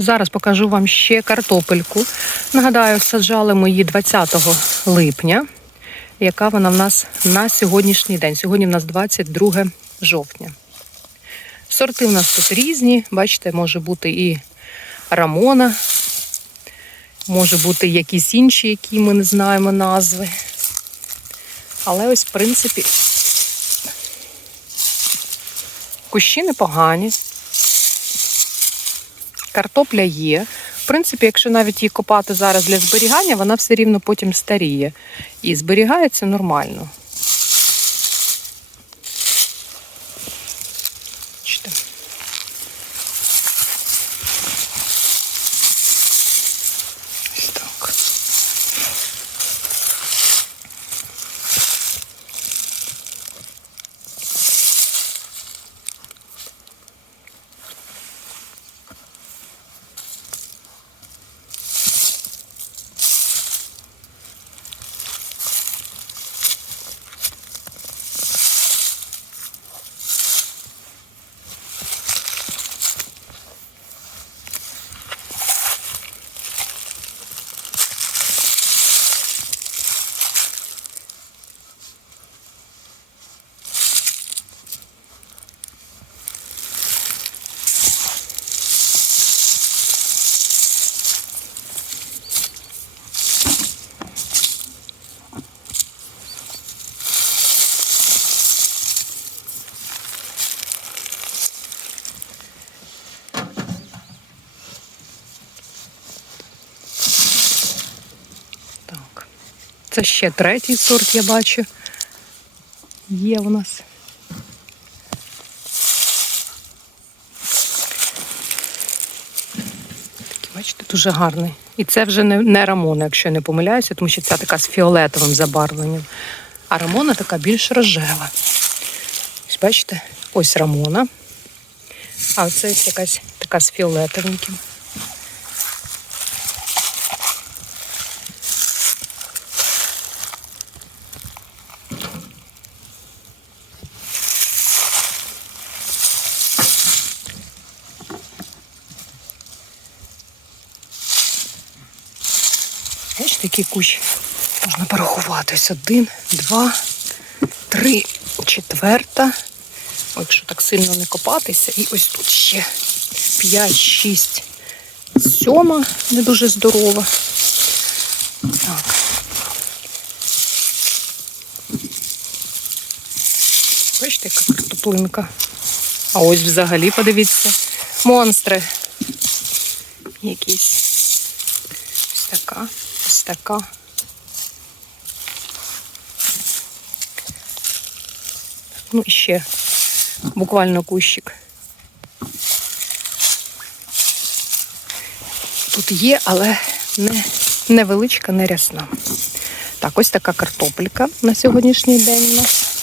Зараз покажу вам ще картопельку. Нагадаю, саджали ми її 20 липня. Яка вона в нас на сьогоднішній день? Сьогодні в нас 22 жовтня. Сорти в нас тут різні. Бачите, може бути і рамона, може бути якісь інші, які ми не знаємо назви. Але ось, в принципі, кущі непогані. Картопля є. В принципі, якщо навіть її копати зараз для зберігання, вона все рівно потім старіє. І зберігається нормально. Так. Це ще третій сорт, я бачу. Є у нас. Такий, бачите, дуже гарний. І це вже не, не рамона, якщо я не помиляюся, тому що ця така з фіолетовим забарвленням. А рамона така більш рожева. Ось бачите, ось рамона. А ось якась така з фіолетовеньким. Бачите, який кущ можна порахувати. Ось один, два, три, четверта. О, Якщо так сильно не копатися, і ось тут ще п'ять, шість, сьома, не дуже здорова. Так. Бачите, яка картоплинка. А ось взагалі, подивіться, монстри якісь. Ось така, ось така. Ну і ще буквально кущик. Тут є, але не невеличка, не рясна. Так, ось така картопелька на сьогоднішній день у нас.